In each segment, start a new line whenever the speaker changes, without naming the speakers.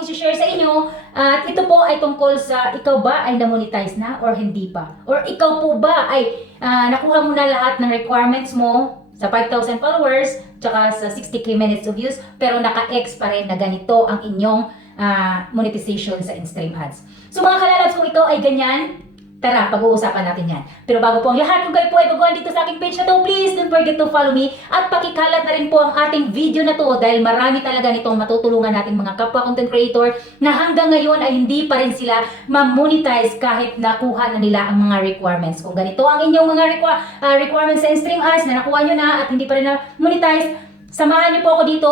akong i-share sa inyo at ito po ay tungkol sa ikaw ba ay na-monetize na or hindi pa? Or ikaw po ba ay ah, nakuha mo na lahat ng requirements mo sa 5,000 followers tsaka sa 60k minutes of views pero naka-X pa rin na ganito ang inyong ah, monetization sa in-stream ads. So mga kalalabs, kung ikaw ay ganyan, Tara, pag-uusapan natin yan. Pero bago po ang lahat, kung kayo po ay baguhan dito sa aking page na to, please don't forget to follow me at pakikalat na rin po ang ating video na to dahil marami talaga nitong matutulungan natin mga kapwa content creator na hanggang ngayon ay hindi pa rin sila ma-monetize kahit nakuha na nila ang mga requirements. Kung ganito ang inyong mga requi- ah, requirements sa in-stream ads na nakuha nyo na at hindi pa rin na-monetize, samahan niyo po ako dito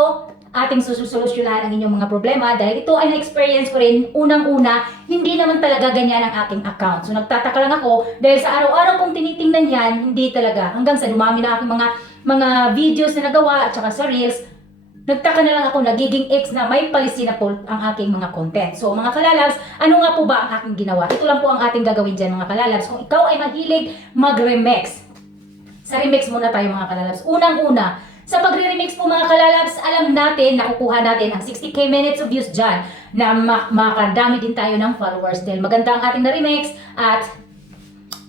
ating susolusyonahan ang inyong mga problema dahil ito ay na-experience ko rin unang-una, hindi naman talaga ganyan ang aking account. So nagtataka lang ako dahil sa araw-araw kong tinitingnan yan, hindi talaga. Hanggang sa dumami na aking mga mga videos na nagawa at saka sa reels, nagtaka na lang ako nagiging X na may policy na po ang aking mga content. So mga kalalabs, ano nga po ba ang aking ginawa? Ito lang po ang ating gagawin dyan mga kalalabs. Kung ikaw ay mahilig mag-remix, sa remix muna tayo mga kalalabs. Unang-una, sa pagre-remix po mga kalalabs, alam natin na kukuha natin ang 60k minutes of views dyan na ma- makadami din tayo ng followers dahil maganda ang ating na-remix at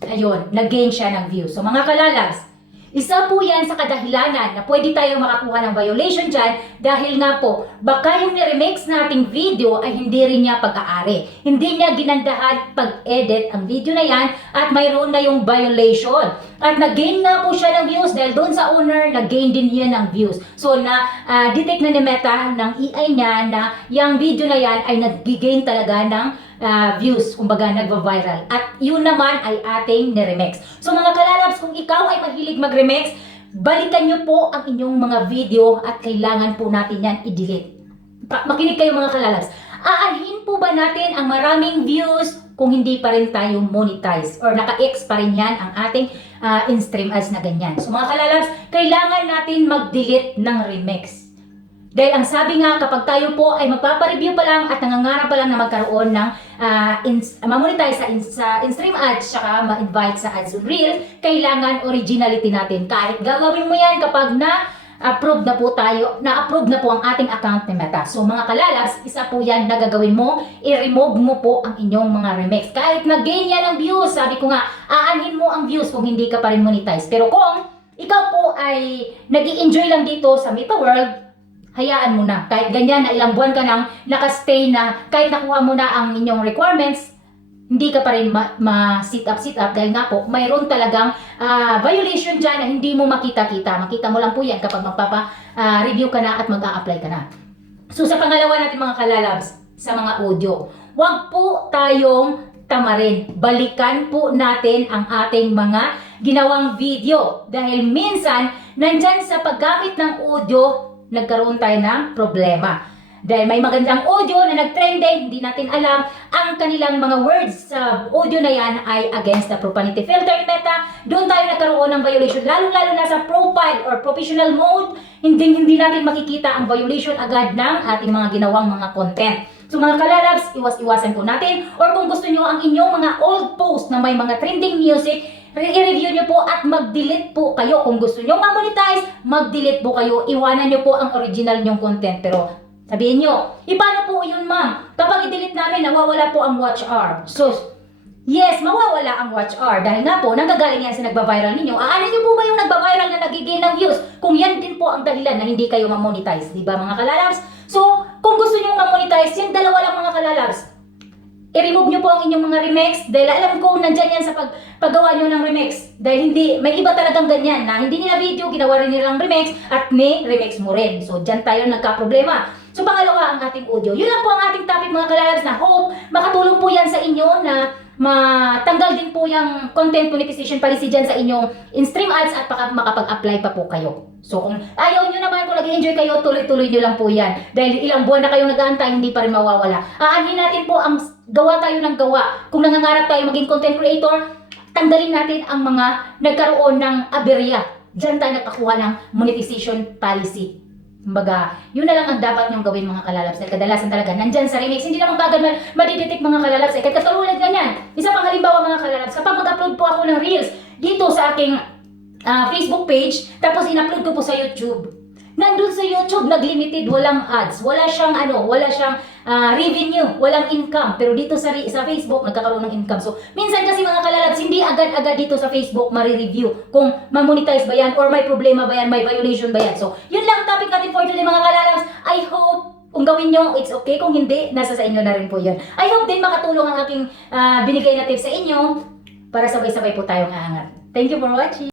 ayun, nag-gain siya ng views. So mga kalalabs, isa po yan sa kadahilanan na pwede tayo makakuha ng violation dyan dahil nga po, baka yung ni-remix nating video ay hindi rin niya pag-aari. Hindi niya ginandahan pag-edit ang video na yan at mayroon na yung violation. At nag-gain nga po siya ng views dahil doon sa owner, nag-gain din yan ng views. So na ah, detect na ni Meta ng AI niya na yung video na yan ay nag-gain talaga ng ah, views, kumbaga nagva-viral. At yun naman ay ating ni-remix. So mga kalalabs, kung ikaw ay mahilig mag-remix, balikan nyo po ang inyong mga video at kailangan po natin yan i-delete. Makinig kayo mga kalalabs. Aanhin po ba natin ang maraming views kung hindi pa rin tayo monetize or naka-X pa rin yan ang ating ah, in-stream ads na ganyan. So mga kalalabs, kailangan natin mag-delete ng remix. Dahil ang sabi nga, kapag tayo po ay magpapareview pa lang at nangangarap pa lang na magkaroon ng uh, ins- ma-monetize sa, in- sa in-stream ads saka ma-invite sa ads on reel, kailangan originality natin. Kahit gagawin mo yan kapag na approve na po tayo, na-approve na po ang ating account ni Meta. So mga kalalabs, isa po yan na gagawin mo, i-remove mo po ang inyong mga remix. Kahit nag-gain yan ng views, sabi ko nga, aanhin mo ang views kung hindi ka pa rin monetize. Pero kung ikaw po ay nag enjoy lang dito sa Meta World, hayaan mo na. Kahit ganyan na ilang buwan ka nang nakastay na, kahit nakuha mo na ang inyong requirements, hindi ka pa rin ma-sit up, sit up dahil nga po, mayroon talagang ah, violation dyan na hindi mo makita-kita. Makita mo lang po yan kapag magpapa-review ka na at mag-a-apply ka na. So sa pangalawa natin mga kalalabs, sa mga audio, huwag po tayong tamarin. Balikan po natin ang ating mga ginawang video. Dahil minsan, nandyan sa paggamit ng audio, nagkaroon tayo ng problema. Dahil may magandang audio na nag-trending, hindi natin alam, ang kanilang mga words sa audio na yan ay against the profanity filter ni Meta. Doon tayo nagkaroon ng violation, lalo-lalo na sa profile or professional mode, hindi hindi natin makikita ang violation agad ng ating mga ginawang mga content. So mga kalalabs, iwas-iwasan po natin. Or kung gusto nyo ang inyong mga old post na may mga trending music, i-review nyo po at mag-delete po kayo. Kung gusto nyo ma-monetize, mag-delete po kayo. Iwanan nyo po ang original nyong content. Pero sabihin nyo, e paano po yun ma'am? Kapag i-delete namin, nawawala po ang watch hour. So, yes, mawawala ang watch hour. Dahil nga po, nanggagaling yan sa nagba-viral ninyo. Aanin nyo po ba yung nagba-viral na nagiging ng views? Kung yan din po ang dahilan na hindi kayo ma-monetize. Di ba mga kalalabs? So, kung gusto nyo ma-monetize, yung dalawa lang mga kalalabs, i-remove nyo po ang inyong mga remix dahil alam ko nandyan yan sa pag, paggawa nyo ng remix. Dahil hindi, may iba talagang ganyan na hindi nila video, ginawa rin nilang remix at ni remix mo rin. So, dyan tayo nagka-problema. So, pangalawa ang ating audio. Yun lang po ang ating topic mga kalalabs na hope makatulong po yan sa inyo na matanggal din po yung content monetization policy dyan sa inyong in-stream ads at baka makapag-apply pa po kayo. So kung ayaw nyo naman, kung nag-enjoy kayo, tuloy-tuloy nyo lang po yan. Dahil ilang buwan na kayong nag-aantay, hindi pa rin mawawala. Aanhin natin po ang gawa tayo ng gawa. Kung nangangarap tayo maging content creator, tanggalin natin ang mga nagkaroon ng aberya. Diyan tayo nakakuha ng monetization policy. Kumbaga, yun na lang ang dapat nyong gawin mga kalalabs. Dahil kadalasan talaga, nandyan sa remix, hindi naman kagad ma- madidetect mga kalalabs. Eh, katulad ganyan. Isa pang halimbawa mga kalalabs, kapag mag-upload po ako ng reels dito sa aking ah, Facebook page, tapos in-upload ko po sa YouTube, nandun sa YouTube, nag-limited, walang ads, wala siyang ano, wala siyang ah, revenue, walang income. Pero dito sa sa Facebook, nagkakaroon ng income. So, minsan kasi mga kalalabs, hindi agad-agad dito sa Facebook mari-review kung ma-monetize ba yan or may problema ba yan, may violation ba yan. So, yun lang ang topic natin for today mga kalalabs. I hope kung gawin nyo, it's okay. Kung hindi, nasa sa inyo na rin po yun. I hope din makatulong ang aking ah, binigay na tips sa inyo para sabay-sabay po tayong aangat. Thank you for watching.